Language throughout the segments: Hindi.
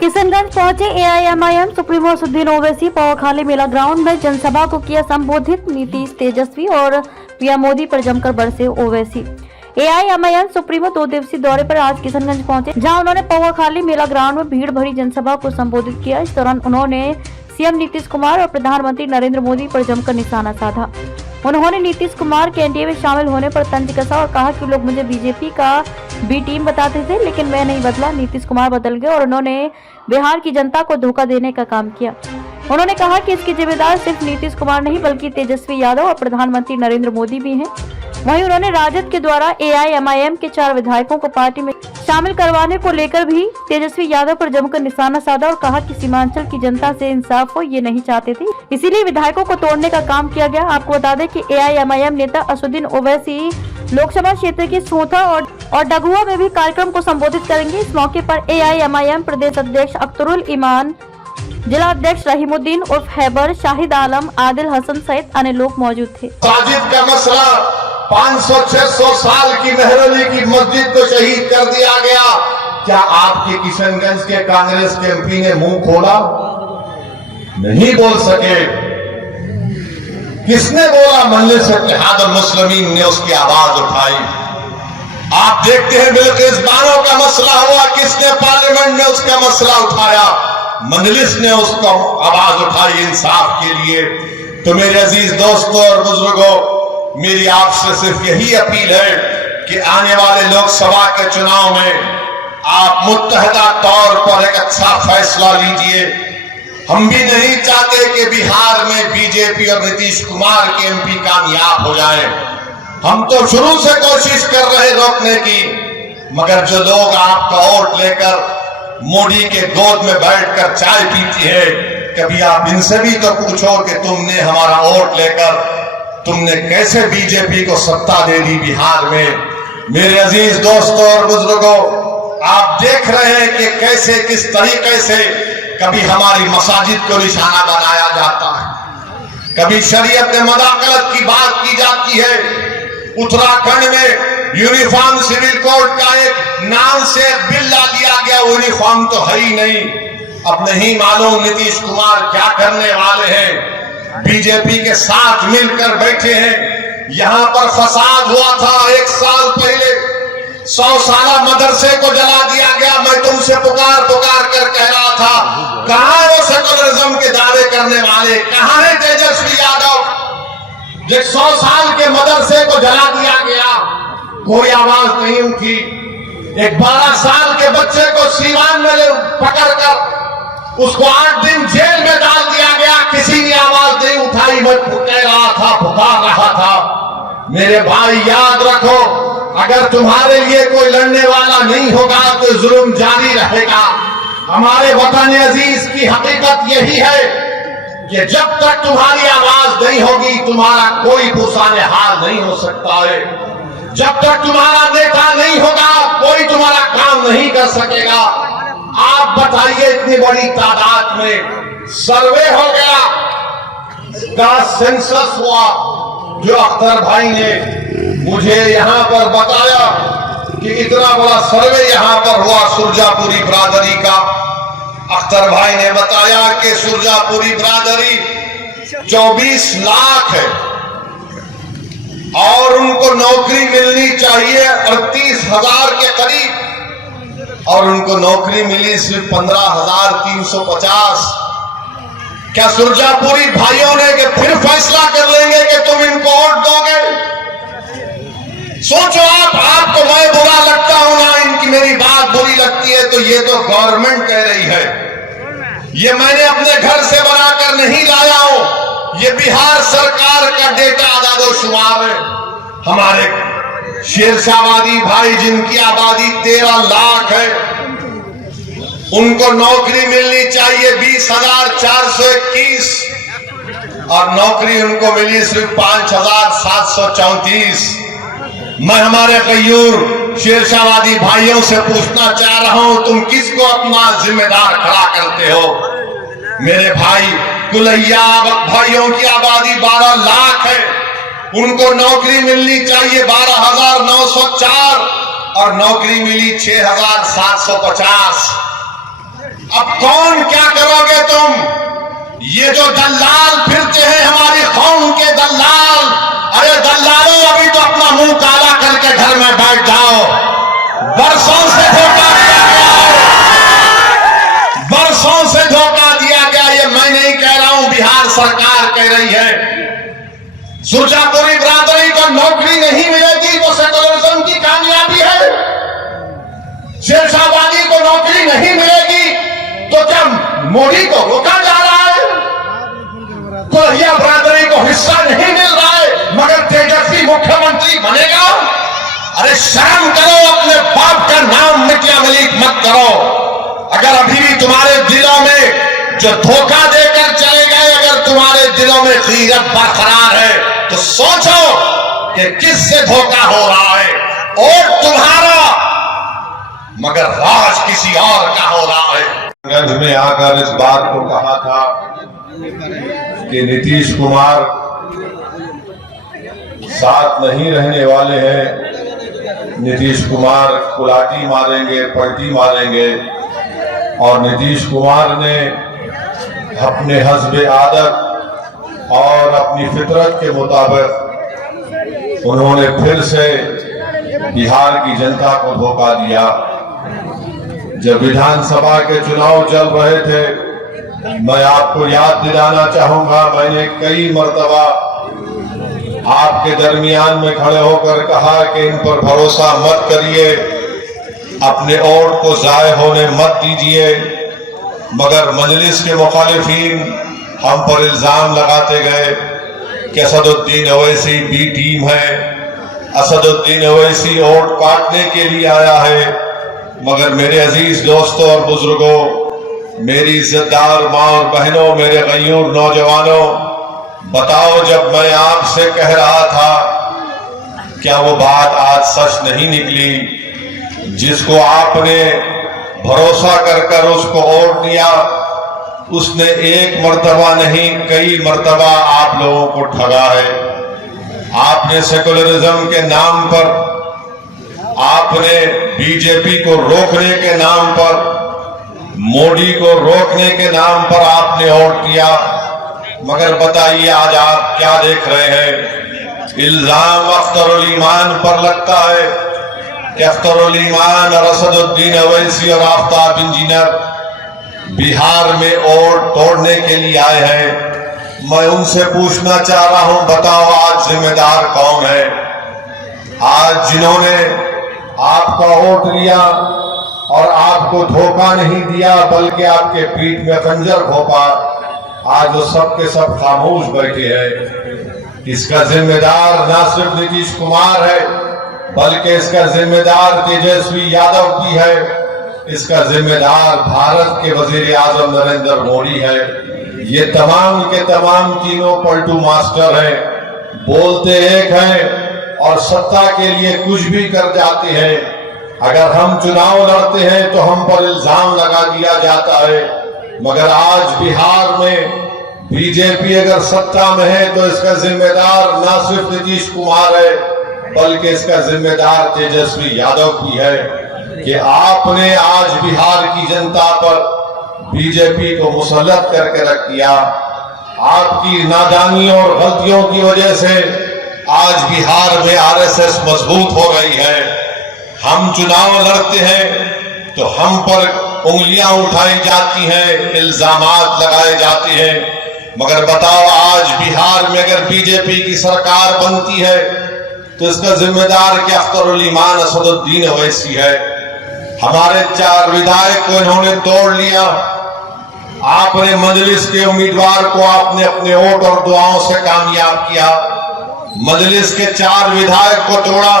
किशनगंज पहुंचे एआईएमआईएम सुप्रीमो असदुद्दीन ओवैसी पौखाली मेला ग्राउंड में जनसभा को किया संबोधित। नीतीश, तेजस्वी और पीएम मोदी पर जमकर बरसे ओवैसी। एआईएमआईएम सुप्रीमो 2 दिवसीय दौरे पर आज किशनगंज पहुंचे, जहां उन्होंने पौखाली मेला ग्राउंड में भीड़ भरी जनसभा को संबोधित किया। इस दौरान उन्होंने सीएम नीतीश कुमार और प्रधानमंत्री नरेंद्र मोदी पर जमकर निशाना साधा। उन्होंने नीतीश कुमार के एनडीए में शामिल होने पर तंज कसा और कहा कि लोग मुझे बीजेपी का बी टीम बताते थे, लेकिन मैं नहीं बदला। नीतीश कुमार बदल गए और उन्होंने बिहार की जनता को धोखा देने का काम किया। उन्होंने कहा कि इसकी जिम्मेदार सिर्फ नीतीश कुमार नहीं बल्कि तेजस्वी यादव और प्रधानमंत्री नरेंद्र मोदी भी हैं। वहीं उन्होंने राजद के द्वारा एआईएमआईएम के 4 विधायकों को पार्टी में शामिल करवाने को लेकर भी तेजस्वी यादव पर जमकर निशाना साधा और कहा कि सीमांचल की जनता से इंसाफ हो, ये नहीं चाहते थे, इसीलिए विधायकों को तोड़ने का काम किया गया। आपको बता दें कि एआईएमआईएम नेता असदुद्दीन ओवैसी लोकसभा क्षेत्र के सोथा और डगुआ में भी कार्यक्रम को संबोधित करेंगे। इस मौके पर एआईएमआईएम प्रदेश अध्यक्ष अख्तरुल ईमान, जिला अध्यक्ष रहीमुद्दीन उर्फ हैबर, शाहिद आलम, आदिल हसन सहित अन्य लोग मौजूद थे। साजिद का मसला 500-600 साल की मेहरौली की मस्जिद को शहीद कर दिया गया। क्या आपके किशनगंज के कांग्रेस के एमपी ने मुंह खोला? नहीं बोल सके। किसने बोला? मजलिस इत्तेहाद मुस्लिमीन ने उसकी आवाज उठाई। आप देखते हैं बिल्किस बानो का मसला हुआ, किसने पार्लियामेंट में उसका मसला उठाया? मजलिस ने उसका आवाज उठाई इंसाफ के लिए। तो मेरे अजीज दोस्तों और बुजुर्गों, मेरी आपसे सिर्फ यही अपील है कि आने वाले लोकसभा के चुनाव में आप मुत्तहदा तौर पर एक अच्छा फैसला लीजिए। हम भी नहीं चाहते कि बिहार में बीजेपी और नीतीश कुमार के एमपी कामयाब हो जाएं। हम तो शुरू से कोशिश कर रहे रोकने की, मगर जो लोग आपका वोट लेकर मोदी के गोद में बैठकर चाय पीती है, कभी आप इनसे भी तो पूछो कि तुमने हमारा वोट लेकर तुमने कैसे बीजेपी को सत्ता दे दी बिहार में। मेरे अजीज दोस्तों और बुजुर्गों, आप देख रहे हैं कि कैसे किस तरीके से कभी हमारी मसाजिद को निशाना बनाया जाता है, कभी शरीयत मदाखलत की बात की जाती है। उत्तराखंड में यूनिफॉर्म सिविल कोड का एक नाम से बिल ला दिया गया, यूनिफॉर्म तो है ही नहीं। अब नहीं मालूम नीतीश कुमार क्या करने वाले हैं। बीजेपी के साथ मिलकर बैठे हैं। यहां पर फसाद हुआ था 1 साल पहले, 100 साला मदरसे को जला दिया गया। मैं तुमसे पुकार कर कह रहा था, कहां है वो सेकुलरिज्म के दावे करने वाले? कहां है तेजस्वी यादव? जब 100 साल के मदरसे को जला दिया गया, कोई आवाज नहीं उठी। एक 12 साल के बच्चे को सीवान में पकड़कर उसको 8 दिन जेल में डाल दिया गया, किसी ने आवाज नहीं उठाई। मैं कह रहा था, पुकार रहा था। मेरे भाई याद रखो, अगर तुम्हारे लिए कोई लड़ने वाला नहीं होगा तो जुल्म जारी रहेगा। हमारे वतन अजीज की हकीकत यही है कि जब तक तुम्हारी आवाज नहीं होगी, तुम्हारा कोई पुसाने हाल नहीं हो सकता है। जब तक तुम्हारा नेता नहीं होगा, कोई तुम्हारा काम नहीं कर सकेगा। आप बताइए, इतनी बड़ी तादाद में सर्वे हो गया, का सेंसस हुआ, जो अख्तर भाई ने मुझे यहां पर बताया कि इतना बड़ा सर्वे यहां पर हुआ सुरजापुरी बिरादरी का। अख्तर भाई ने बताया कि सुरजापुरी बिरादरी 24 लाख है और उनको नौकरी मिलनी चाहिए 38,000 के करीब, और उनको नौकरी मिली सिर्फ 15,350। क्या सुरजापुरी भाइयों ने कि फिर फैसला कर लेंगे कि तुम इनको वोट दोगे? सोचो आपको मैं बुरा लगता हूं ना, इनकी मेरी बात बुरी लगती है, तो ये तो गवर्नमेंट कह रही है। ये मैंने अपने घर से बनाकर नहीं लाया हूं, ये बिहार सरकार का डेटा आदादोशुमार है। हमारे शेरशाहबादी भाई जिनकी आबादी 13 लाख है, उनको नौकरी मिलनी चाहिए 20,421 और नौकरी उनको मिली सिर्फ 5,734। मैं हमारे कयूर शेरशाहबादी भाइयों से पूछना चाह रहा हूं, तुम किसको अपना जिम्मेदार खड़ा करते हो? मेरे भाई, कुलैया भाइयों की आबादी 12 लाख है, उनको नौकरी मिलनी चाहिए 12,904 और नौकरी मिली 6,750। अब कौन क्या करोगे तुम? ये जो दल्लाल फिरते हैं हमारी कौम के दल्लाल, अरे दल्लालों अभी तो अपना मुंह काला करके घर में बैठ जाओ। बरसों से धोखा दिया गया है, बरसों से धोखा दिया गया। ये मैं नहीं कह रहा हूं, बिहार सरकार कह रही है। सुरजापुरी बिरादरी को नौकरी नहीं मिलेगी तो सेकुलरिज्म की कामयाबी है। शेरशाहबादी को नौकरी नहीं मिलेगी तो क्या मोदी को रोका जा रहा है? कुल्हिया बिरादरी को हिस्सा नहीं मिल रहा है मगर तेजस्वी मुख्यमंत्री बनेगा? अरे शर्म करो, अपने बाप का नाम मिटिया मलिक मत करो। अगर अभी भी तुम्हारे दिलों में जो धोखा देकर चले गए, अगर तुम्हारे दिलों में गीरत बरकरार है तो सोचो कि किससे धोखा हो रहा है। और तुम्हारा मगर राज किसी और का हो रहा है। गंज में आकर इस बात को कहा था कि नीतीश कुमार साथ नहीं रहने वाले हैं। नीतीश कुमार कुलाटी मारेंगे, पलटी मारेंगे। और नीतीश कुमार ने अपने हस्बे आदत और अपनी फितरत के मुताबिक उन्होंने फिर से बिहार की जनता को धोखा दिया। जब विधानसभा के चुनाव चल रहे थे, मैं आपको याद दिलाना चाहूंगा, मैंने कई मर्तबा आपके दरमियान में खड़े होकर कहा कि इन पर भरोसा मत करिए, अपने वोट को जाय होने मत दीजिए। मगर मजलिस के मुखालिफिन हम पर इल्जाम लगाते गए कि असदुद्दीन ओवैसी बी टीम है, असदुद्दीन ओवैसी वोट काटने के लिए आया है। मगर मेरे अजीज दोस्तों और बुजुर्गों, मेरी इज्जतदार माँ और बहनों, मेरे गयूर नौजवानों, बताओ जब मैं आपसे कह रहा था क्या वो बात आज सच नहीं निकली? जिसको आपने भरोसा कर उसको वोट दिया, उसने एक मर्तबा नहीं कई मर्तबा आप लोगों को ठगा है। आपने सेकुलरिज्म के नाम पर, आपने बीजेपी को रोकने के नाम पर, मोदी को रोकने के नाम पर आपने वोट दिया। मगर बताइए आज आप क्या देख रहे हैं? इल्जाम अख्तरुल ईमान पर लगता है कि अख्तरुल ईमान और असदुद्दीन ओवैसी और आफ्ताब इंजीनियर बिहार में वोट तोड़ने के लिए आए हैं। मैं उनसे पूछना चाह रहा हूं, बताओ आज जिम्मेदार कौन है? आज जिन्होंने आपका वोट लिया और आपको धोखा नहीं दिया बल्कि आपके पीठ में खंजर घोंपा, आज वो सब के सब खामोश बैठे हैं। इसका जिम्मेदार ना सिर्फ नीतीश कुमार है बल्कि इसका जिम्मेदार तेजस्वी यादव भी है। इसका जिम्मेदार भारत के वजीर आजम नरेंद्र मोदी है। ये तमाम के तमाम तीनों पलटू मास्टर हैं, बोलते एक हैं और सत्ता के लिए कुछ भी कर जाते हैं। अगर हम चुनाव लड़ते हैं तो हम पर इल्जाम लगा दिया जाता है। मगर आज बिहार में बीजेपी अगर सत्ता में है तो इसका जिम्मेदार ना सिर्फ नीतीश कुमार है बल्कि इसका जिम्मेदार तेजस्वी यादव भी है कि आपने आज बिहार की जनता पर बीजेपी को मुसल्लत करके रख दिया। आपकी नादानियों और गलतियों की वजह से आज बिहार में आरएसएस मजबूत हो रही है। हम चुनाव लड़ते हैं तो हम पर उंगलियां उठाई जाती हैं, इल्जामात लगाए जाते हैं। मगर बताओ आज बिहार में अगर बीजेपी की सरकार बनती है तो इसका जिम्मेदार क्या अख्तरुल ईमान असदुद्दीन ओवैसी है। हमारे 4 विधायक को इन्होंने तोड़ लिया। आपने मजलिस के उम्मीदवार को आपने अपने वोट और दुआओं से कामयाब किया। मजलिस के 4 विधायक को तोड़ा,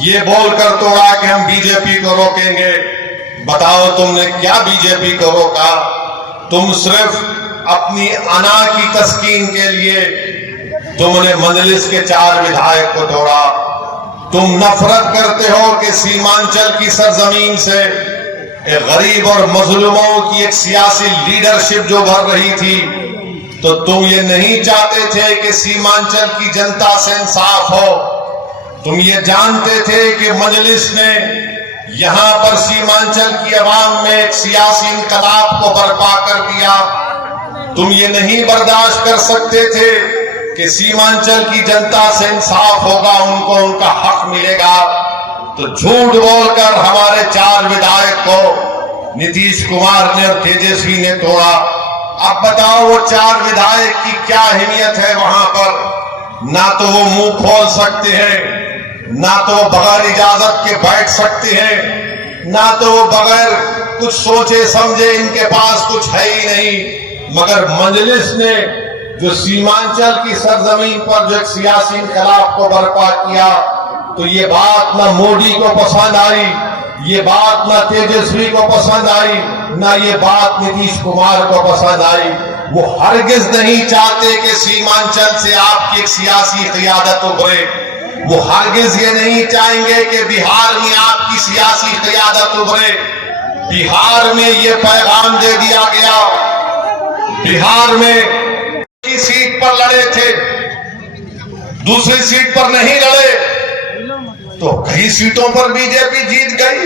ये बोलकर तोड़ा कि हम बीजेपी को रोकेंगे। बताओ तुमने क्या बीजेपी को रोका? तुम सिर्फ अपनी अना की तस्कीन के लिए तुमने मजलिस के 4 विधायक को तोड़ा। तुम नफरत करते हो कि सीमांचल की सरजमीन से एक गरीब और मजलूमों की एक सियासी लीडरशिप जो भर रही थी, तो तुम ये नहीं चाहते थे कि सीमांचल की जनता से इंसाफ हो। तुम ये जानते थे कि मजलिस ने यहां पर सीमांचल की आवाम में एक सियासी इनकलाब को बर्पा कर दिया। तुम ये नहीं बर्दाश्त कर सकते थे कि सीमांचल की जनता से इंसाफ होगा, उनको उनका हक मिलेगा, तो झूठ बोलकर हमारे 4 विधायक को नीतीश कुमार ने और तेजस्वी ने तोड़ा। अब बताओ वो 4 विधायक की क्या अहमियत है वहां पर? ना तो वो मुंह खोल सकते हैं, ना तो वो बगैर इजाजत के बैठ सकते हैं, ना तो वो बगैर कुछ सोचे समझे, इनके पास कुछ है ही नहीं। मगर मजलिस ने जो सीमांचल की सरजमीन पर जो एक सियासी इनकलाब को बर्पा किया, तो ये बात ना मोदी को पसंद आई, ये बात ना तेजस्वी को पसंद आई, ना ये बात नीतीश कुमार को पसंद आई। वो हरगिज नहीं चाहते कि सीमांचल से आपकी एक सियासी क़ियादत उभरे। वो हरगिज ये नहीं चाहेंगे कि बिहार में आपकी सियासी क़ियादत उभरे। बिहार में ये पैगाम दे दिया गया, बिहार में की सीट पर लड़े थे, दूसरी सीट पर नहीं लड़े, तो कई सीटों पर बीजेपी जीत गई।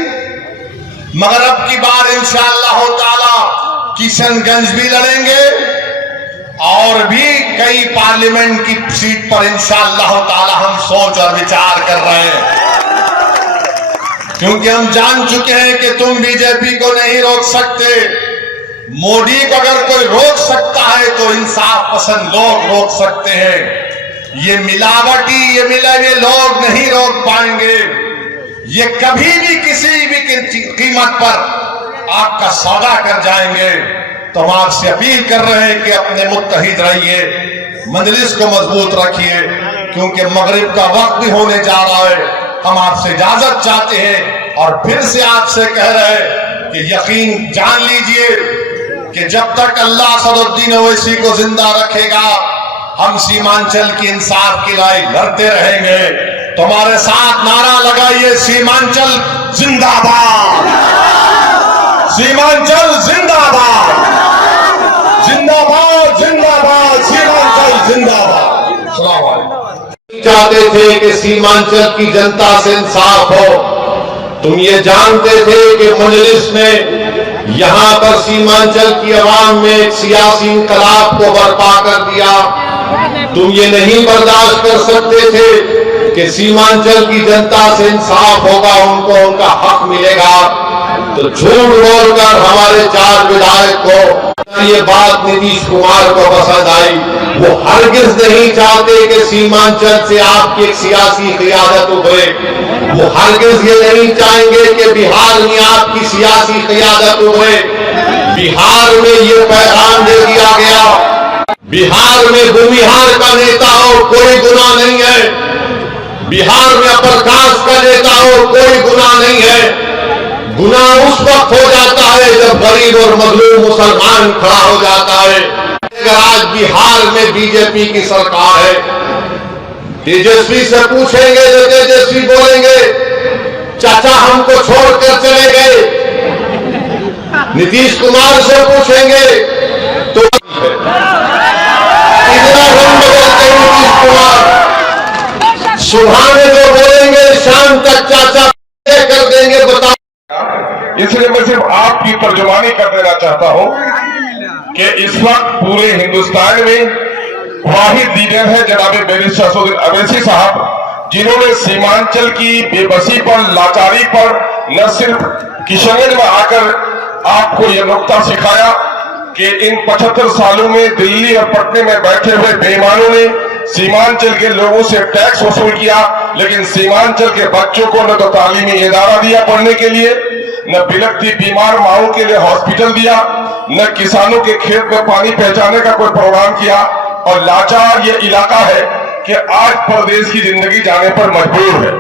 मगर अब की बार इंशाअल्लाह ताला किशनगंज भी लड़ेंगे और भी कई पार्लियामेंट की सीट पर इंशाअल्लाह ताला हम सोच और विचार कर रहे हैं, क्योंकि हम जान चुके हैं कि तुम बीजेपी को नहीं रोक सकते। मोदी को अगर कोई रोक सकता है तो इंसाफ पसंद लोग रोक सकते हैं। ये मिलावटी, ये मिले हुए लोग नहीं रोक पाएंगे। ये कभी भी किसी भी कीमत पर आपका सौदा कर जाएंगे। तो हम आपसे अपील कर रहे हैं कि अपने मुत्तहिद रहिए, मजलिस को मजबूत रखिए, क्योंकि मगरिब का वक्त भी होने जा रहा है। हम आपसे इजाजत चाहते हैं और फिर से आपसे कह रहे हैं कि यकीन जान लीजिए कि जब तक अल्लाह असदुद्दीन ओवैसी को जिंदा रखेगा, हम सीमांचल की इंसाफ की लड़ाई लड़ते रहेंगे। तुम्हारे साथ नारा लगाइए, सीमांचल जिंदाबाद, सीमांचल जिंदाबाद, जिंदाबाद जिंदाबाद, सीमांचल जिंदाबाद। अस्सलाम वालेकुम। चाहते थे कि सीमांचल की जनता से इंसाफ हो। तुम ये जानते थे कि मजलिस ने यहां पर सीमांचल की आवाम में एक सियासी इनकलाब को बर्पा कर दिया। तुम ये नहीं बर्दाश्त कर सकते थे कि सीमांचल की जनता से इंसाफ होगा, उनको उनका हक मिलेगा, तो झूठ बोलकर हमारे 4 विधायक को ये बात नीतीश कुमार को पसंद आई। वो हरगिज नहीं चाहते कि सीमांचल से आपकी एक सियासी क़ियादत उभरे। वो हरगिज ये नहीं चाहेंगे कि बिहार में आपकी सियासी क़ियादत उभरे। बिहार में ये पैगाम दे दिया गया, बिहार में भूमिहार का नेता हो कोई गुनाह नहीं है, बिहार में अपर कास्ट का नेता हो कोई गुनाह नहीं है। गुनाह उस वक्त हो जाता है जब गरीब और मजलूम मुसलमान खड़ा हो जाता है। आज बिहार में बीजेपी की सरकार है। तेजस्वी से पूछेंगे तो तेजस्वी बोलेंगे चाचा हमको छोड़कर चले गए। नीतीश कुमार से पूछेंगे तो इतना रंग बदलते नीतीश कुमार, सुबह में जो बोलेंगे शाम तक चाचा कर देंगे। बता, इसलिए मैं सिर्फ आपकी तर्जुमानी कर देना चाहता हूं कि इस वक्त पूरे हिंदुस्तान में वाहिद लीडर है जनाब बैरिस्टर असदुद्दीन ओवैसी साहब, जिन्होंने सीमांचल की बेबसी पर, लाचारी पर न सिर्फ किशनगंज में आकर आपको यह नुक्ता सिखाया कि इन 75 सालों में दिल्ली और पटने में बैठे हुए बेईमानों ने सीमांचल के लोगों से टैक्स वसूल किया, लेकिन सीमांचल के बच्चों को न तो तालीमी इदारा दिया पढ़ने के लिए, न बिलखती बीमार माओं के लिए हॉस्पिटल दिया, न किसानों के खेत में पानी पहुंचाने का कोई प्रोग्राम किया। और लाचार ये इलाका है कि आज प्रदेश की जिंदगी जाने पर मजबूर है।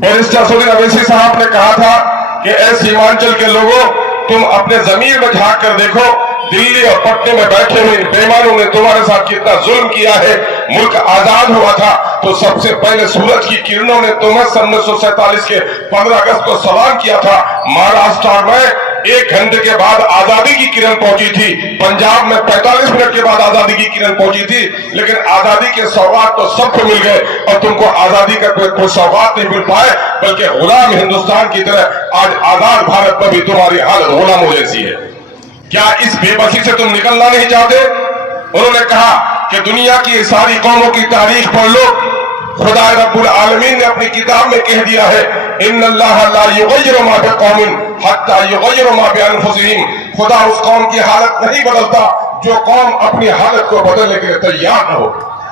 बैरिस्टर असदुद्दीन ओवैसी साहब ने कहा था कि ऐ सीमांचल के लोगों, तुम अपने जमीर में झांक कर देखो, दिल्ली और पटने में बैठे हुए बेईमानों ने तुम्हारे साथ कितना जुल्म किया है। मुल्क आजाद हुआ था तो सबसे पहले सूरज की किरणों ने तुम्हें 1947 के 15 अगस्त को सलाम किया था। महाराष्ट्र में 1 घंटे के बाद आजादी की किरण पहुंची थी, पंजाब में 45 मिनट के बाद आजादी की किरण पहुंची थी, लेकिन आजादी के सौगात तो सबको मिल गए और तुमको आजादी का कोई सौगात नहीं मिल पाए, बल्कि गुलाम हिंदुस्तान की तरह आज आजाद भारत में भी तुम्हारी हालत गुलामों जैसी है। क्या इस बेबसी से तुम निकलना नहीं चाहते? उन्होंने कहा कि दुनिया की सारी कौमों की तारीख पढ़ लो, खुदा रब्बुल आलमीन ने अपनी किताब में कह दिया है, इन्नल्लाह ला युगय्यिरु मा बिकौमिन हत्ता युगय्यिरु मा बिअनफुसिहिम। खुदा उस कौम की हालत नहीं बदलता जो कौम अपनी हालत को बदलने के लिए तैयार न हो।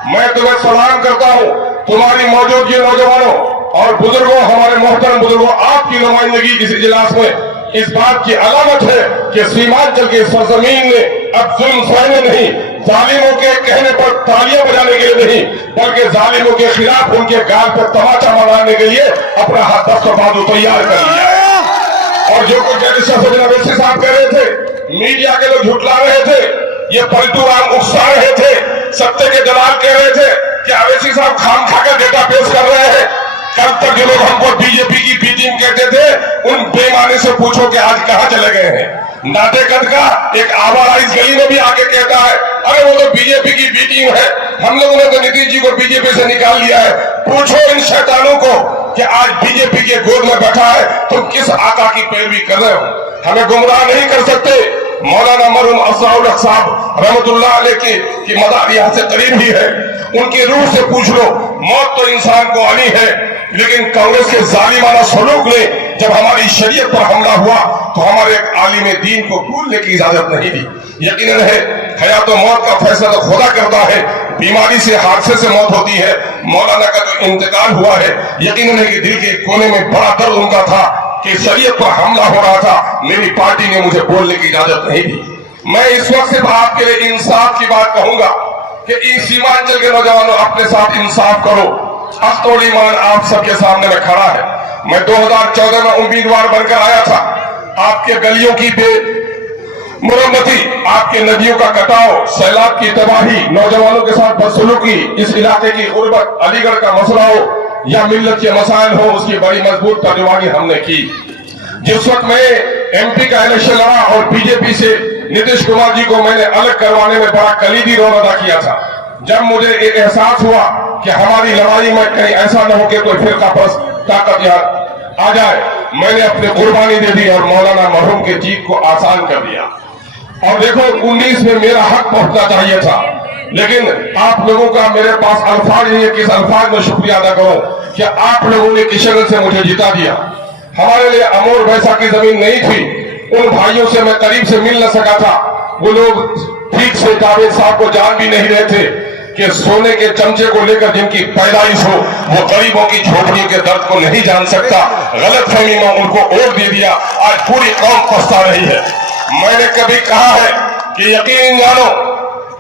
मैं तुम्हें सलाम करता हूं, तुम्हारी मौजूदगी नौजवानों और बुजुर्गों, हमारे मोहतरम बुजुर्गों, आपकी नुमाइंदगी इस इजलास में इस बात की अलामत है कि सीमांचल की सरजमीन ने अब जुल्म सहने नहीं, जालिमों के कहने पर तालियां बजाने के लिए नहीं, बल्कि जालिमों के खिलाफ उनके गाल पर तमाचा मारने के लिए अपना हाथ दस्त बाजू तैयार कर लिया है। और जो कुछ जैसे अवैसी साहब कह रहे थे, मीडिया के लोग झुठला रहे थे, ये पलटू राम उकसा रहे थे, सत्य के दलाल कह रहे थे कि अवैसी साहब खाम खाकर डेटा पेश कर रहे हैं। कल तक जो लोग हमको बीजेपी की बी टीम कहते थे, उन बेईमानी से पूछो कि आज कहां चले गए हैं। नाटेगंज का एक आवारा इस गली में भी आके कहता है, अरे वो तो बीजेपी की बी टीम है, हम लोगों ने तो नीतीश जी को बीजेपी से निकाल लिया है। पूछो इन शैतानों को कि आज बीजेपी के गोद में बैठा है, तुम किस आका की पैरवी कर रहे हो? हमें गुमराह नहीं कर सकते। मौलाना मरहूम असराउल हक साहब रहमतुल्लाह अलैह की मज़ार यहाँ से करीब ही है, उनकी रूह से पूछ लो, मौत तो इंसान को आनी है, लेकिन कांग्रेस के जालिमाना सलूक ने जब हमारी शरीयत पर हमला हुआ तो हमारे एक आलिम दीन को भूलने की इजाजत नहीं दी। यकीनन है हयात और मौत का फैसला तो खुदा करता है, बीमारी से हादसे से मौत होती है। मौलाना का जो इंतकाल हुआ है, यकीनन है कि दिल के कोने में बड़ा दर्द उनका था कि शरीयत पर हमला हो रहा था, मेरी पार्टी ने मुझे बोलने की इजाजत नहीं दी। मैं इस वक्त सिर्फ आपके लिए इंसाफ की बात कहूंगा कि इस सीमांचल के नौजवानों अपने साथ इंसाफ करो। अख्तुल ईमान आप सबके सामने में खड़ा है। मैं 2014 में उम्मीदवार बनकर आया था। आपके गलियों की मुरम्मती, आपके नदियों का कटाव, सैलाब की तबाही, नौजवानों के साथ बदसलूकी, इस इलाके की गुर्बत, अलीगढ़ का मसला हो या मिल्लत के मसाइल हो, उसकी बड़ी मजबूत तर्जुमानी हमने की। जिस वक्त मैं एमपी का इलेक्शन लड़ा और बीजेपी से नीतीश कुमार जी को मैंने अलग करवाने में बड़ा कलीदी रोल अदा किया था, जब मुझे एक एहसास हुआ कि हमारी लड़ाई में कहीं ऐसा न हो कि कोई फिरका परस्त ताकत यहाँ आ जाए, मैंने अपनी कुर्बानी दे दी और मौलाना मरहूम की जीत को आसान कर दिया। और देखो 19 में मेरा हक पहुंचना चाहिए था, लेकिन आप लोगों का मेरे पास अल्फाज नहीं है किस अल्फाज में शुक्रिया अदा करूं कि आप लोगों ने किशनगंज से मुझे जिता दिया। हमारे लिए अमोर वैसा की जमीन नहीं थी, उन भाइयों से मैं करीब से मिल न सका था। वो लोग ठीक से जावेद साहब को जान भी नहीं रहे थे कि सोने के चमचे को लेकर जिनकी पैदाइश हो वो गरीबों की झोपड़ियों के दर्द को नहीं जान सकता। गलत फहमी में उनको वोट दे दिया, आज पूरी कौम पछता रही है। मैंने कभी कहा है कि यकीन जानो,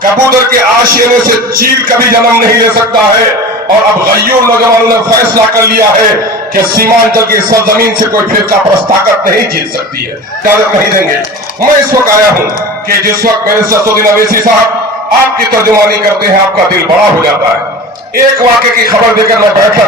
कबूतर के आशियाने से चील कभी जन्म नहीं ले सकता है। और अब गय्यूर नौजवानों ने फैसला कर लिया है कि सीमांचल की सरजमीन से कोई फिरका परस्त ताकत नहीं जीत सकती है, ताकत नहीं देंगे। मैं इस वक्त आया हूं कि जिस वक्त मेरे ससुद्दीन अवैसी साहब आपकी तर्जुमानी करते हैं, आपका दिल बड़ा हो जाता है। एक वाक्य की खबर देकर मैं बैठा